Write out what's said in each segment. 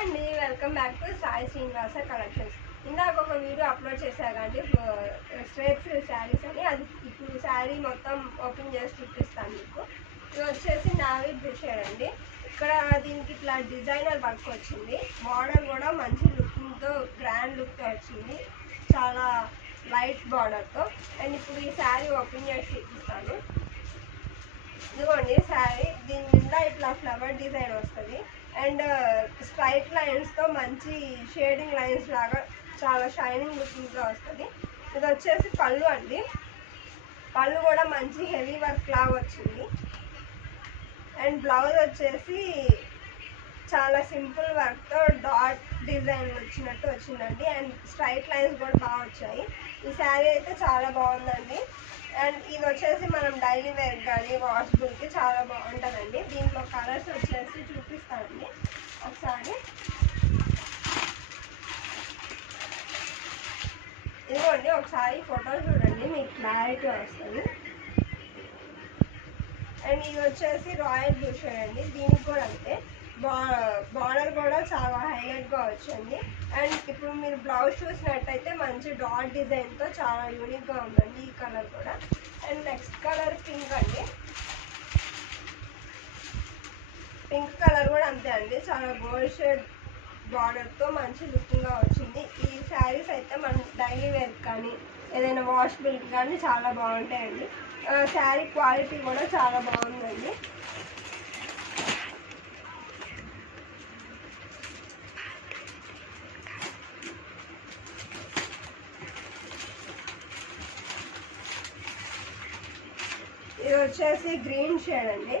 అండి, welcome back to Sai Srinivasa collections. ఇందాక ఒక వీడియో అప్లోడ్ చేశారండి, స్ట్రేట్ శారీస్ అని. అది ఇప్పుడు శారీ మొత్తం ఓపెన్ చేసి చూపిస్తాను మీకు. ఇది వచ్చేసి నావీ బ్లూ షేడ్ అండి. ఇక్కడ దీనికి ఇట్లా డిజైనర్ వర్క్ వచ్చింది. బార్డర్ కూడా మంచి లుకింగ్తో, గ్రాండ్ లుక్తో వచ్చింది, చాలా లైట్ బార్డర్తో. అండ్ ఇప్పుడు ఈ శారీ ఓపెన్ చేసి చూపిస్తాను. ఇదిగోండి శారీ, దీని మీద ఇట్లా ఫ్లవర్ డిజైన్ వస్తుంది. అండ్ స్ట్రైట్ లైన్స్తో మంచి షేడింగ్ లైన్స్ లాగా చాలా షైనింగ్ లుకింగ్గా వస్తుంది. ఇది వచ్చేసి పళ్ళు అండి. పళ్ళు కూడా మంచి హెవీ వర్క్ లాగా వచ్చింది. అండ్ బ్లౌజ్ వచ్చేసి చాలా సింపుల్ వర్క్తో డాట్ డిజైన్ వచ్చినట్టు వచ్చిందండి. అండ్ స్ట్రైట్ లైన్స్ కూడా బాగా వచ్చాయి. ఈ శారీ అయితే చాలా బాగుందండి. అండ్ ఇది వచ్చేసి మనం డైలీ వేర్ కానీ వాషబుల్కి చాలా బాగుంటుందండి. దీంట్లో కలర్స్ వచ్చేసి చూపిస్తానండి ఒకసారి. ఇదిగోండి, ఒకసారి ఫోటో చూడండి, మీకు క్లారిటీ వస్తుంది. అండ్ ఇది వచ్చేసి రాయల్ బ్లూ షేడ్ అండి. దీనికి కూడా అంతే, బార్డర్ కూడా చాలా హైలైట్గా వచ్చింది. అండ్ ఇప్పుడు మీరు బ్లౌజ్ చూసినట్టయితే మంచి డాట్ డిజైన్తో చాలా యూనిక్గా ఉందండి ఈ కలర్ కూడా. అండ్ నెక్స్ట్ కలర్ పింక్ అండి. పింక్ కలర్ కూడా అంతే అండి, చాలా గోల్డ్ షేడ్ బార్డర్తో మంచి లుకింగ్గా వచ్చింది. ఈ శారీస్ అయితే మన డైలీ వేర్ కానీ ఏదైనా వాషబుల్కి కానీ చాలా బాగుంటాయండి. శారీ క్వాలిటీ కూడా చాలా బాగుందండి. ఇది వచ్చేసి గ్రీన్ షేడ్ అండి.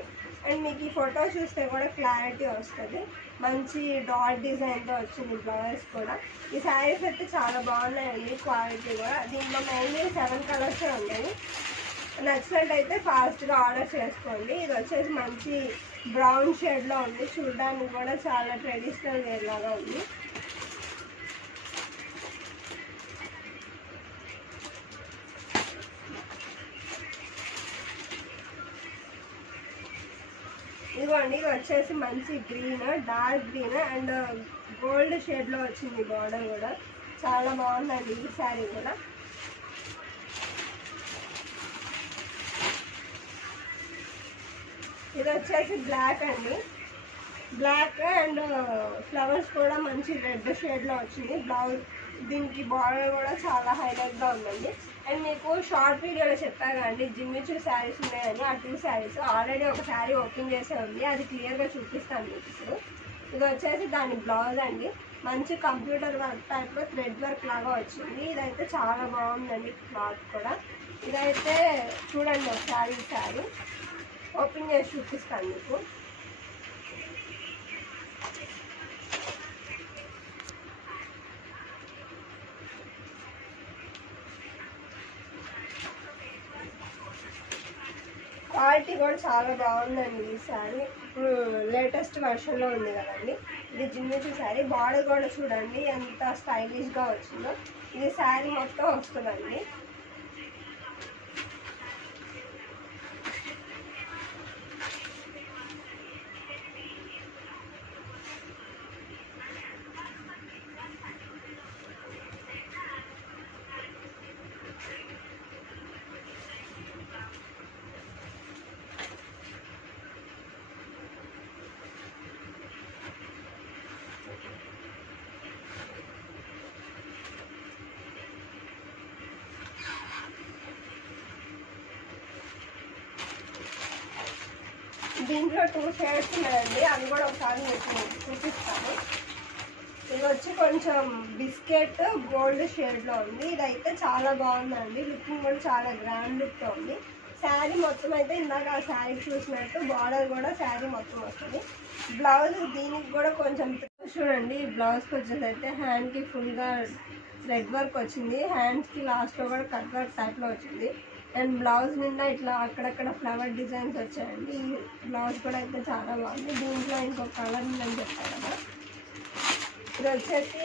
అండ్ మీకు ఈ ఫోటో చూస్తే కూడా క్లారిటీ వస్తుంది. మంచి డాట్ డిజైన్తో వచ్చింది బ్లౌజ్ కూడా. ఈ శారీస్ అయితే చాలా బాగున్నాయండి, క్వాలిటీ కూడా. దీంట్లో మెయిన్లీ 7 కలర్సే ఉన్నాయి. నచ్చినట్టయితే ఫాస్ట్గా ఆర్డర్ చేసుకోండి. ఇది వచ్చేసి మంచి బ్రౌన్ షేడ్లో ఉంది. చూడడానికి కూడా చాలా ట్రెడిషనల్ వేర్ లాగా ఉంది. ఇదిగోండి, ఇది వచ్చేసి మంచి green, dark green and gold షేడ్లో వచ్చింది బార్డర్ కూడా. చాలా బాగుందండి ఈ శారీ కూడా. ఇది వచ్చేసి బ్లాక్ అండి. బ్లాక్ అండ్ ఫ్లవర్స్ కూడా మంచి రెడ్ షేడ్లో వచ్చింది. బ్లౌజ్ దీనికి బార్డర్ కూడా చాలా హైలైట్గా ఉందండి. అండ్ మీకు షార్ట్ వీడియోలో చెప్పాగా అండి, జిమ్మిచూ శారీస్ ఉన్నాయని. ఆ 2 శారీస్ ఆల్రెడీ ఒక శారీ ఓపెన్ చేసే ఉంది, అది క్లియర్గా చూపిస్తాను మీకు ఇప్పుడు. ఇది వచ్చేసి దాని బ్లౌజ్ అండి. మంచి కంప్యూటర్ వర్క్ టైప్లో థ్రెడ్ వర్క్ లాగా వచ్చింది. ఇదైతే చాలా బాగుందండి క్లాత్ కూడా. ఇదైతే చూడండి ఒకసారి, ఈ శారీ ఓపెన్ చేసి చూపిస్తాను మీకు. క్వాలిటీ కూడా చాలా బాగుందండి ఈ శారీ. ఇప్పుడు లేటెస్ట్ వర్షన్లో ఉంది కదండి, ఇది జిమ్మిచూ శారీ. బార్డర్ కూడా చూడండి ఎంత స్టైలిష్గా వచ్చిందో. ఇది శారీ మొత్తం వస్తుందండి. దీంట్లో 2 షేడ్స్ ఉన్నాయండి, అవి కూడా ఒకసారి మీకు చూపిస్తాను. ఇది వచ్చి కొంచెం బిస్కెట్ గోల్డ్ షేడ్లో ఉంది. ఇదైతే చాలా బాగుందండి, లుకింగ్ కూడా చాలా గ్రాండ్ లుక్తో ఉంది. శారీ మొత్తం అయితే ఇందాక ఆ శారీ చూసినట్టు బార్డర్ కూడా శారీ మొత్తం వస్తుంది. బ్లౌజ్ దీనికి కూడా కొంచెం చూడండి. బ్లౌజ్కి వచ్చేసి అయితే హ్యాండ్కి ఫుల్గా థ్రెడ్ వర్క్ వచ్చింది. హ్యాండ్స్కి లాస్ట్లో కూడా కట్ వర్క్ టైప్లో వచ్చింది. అండ్ బ్లౌజ్ నిండా ఇట్లా అక్కడక్కడ ఫ్లవర్ డిజైన్స్ వచ్చాయండి. ఈ బ్లౌజ్ కూడా అయితే చాలా బాగుంది. దీంట్లో ఇంకొక కలర్ ఉందని చెప్పాను కదా. ఇది వచ్చేసి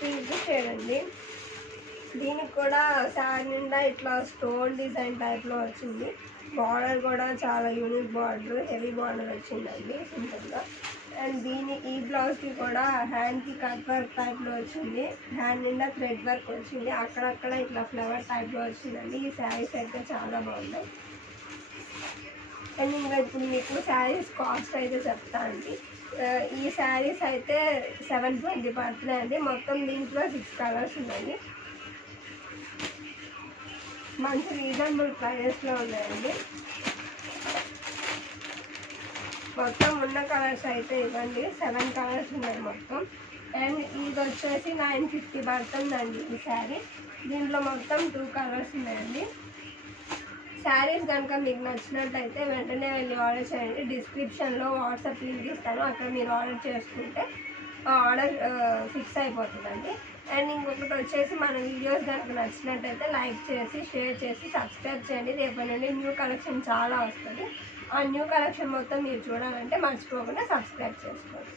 పింక్ షేడ్ అండి. దీనికి కూడా శారీ నిండా ఇట్లా స్టోన్ డిజైన్ టైప్లో వచ్చింది. బార్డర్ కూడా చాలా యూనిక్ బార్డర్, హెవీ బార్డర్ వచ్చిందండి సింపుల్గా. అండ్ ఈ బ్లౌజ్కి కూడా హ్యాండ్కి కట్ వర్క్ టైప్లో వచ్చింది, హ్యాండ్ నిండా థ్రెడ్ వర్క్ వచ్చింది, అక్కడక్కడ ఇట్లా ఫ్లవర్ టైప్లో వచ్చిందండి. ఈ శారీస్ అయితే చాలా బాగున్నాయి. అండ్ ఇంకా ఇప్పుడు మీకు శారీస్ కాస్ట్ అయితే చెప్తా అండి. ఈ శారీస్ అయితే 720 పడుతున్నాయండి. మొత్తం దీంట్లో 6 కలర్స్ ఉన్నాయి. మంచి రీజనబుల్ ప్రైజెస్లో ఉన్నాయండి. మొత్తం ఉన్న కలర్స్ అయితే ఇవ్వండి, 7 కలర్స్ ఉన్నాయి మొత్తం. అండ్ ఇది వచ్చేసి 950 పడుతుందండి ఈ శారీ. దీంట్లో మొత్తం 2 కలర్స్ ఉన్నాయండి. శారీస్ కనుక మీకు నచ్చినట్టయితే వెంటనే వెళ్ళి ఆర్డర్ చేయండి. డిస్క్రిప్షన్లో వాట్సాప్ లింక్ ఇస్తాను, అక్కడ మీరు ఆర్డర్ చేసుకుంటే ఆర్డర్ ఫిక్స్ అయిపోతుందండి. అండ్ ఇంకొకటి వచ్చేసి మన వీడియోస్ కనుక నచ్చినట్టయితే లైక్ చేసి షేర్ చేసి సబ్స్క్రైబ్ చేయండి. రేపటి నుండి న్యూ కలెక్షన్ చాలా వస్తుంది. ఆ న్యూ కలెక్షన్ మొత్తం మీరు చూడాలంటే మర్చిపోకుండా సబ్స్క్రైబ్ చేసుకోండి.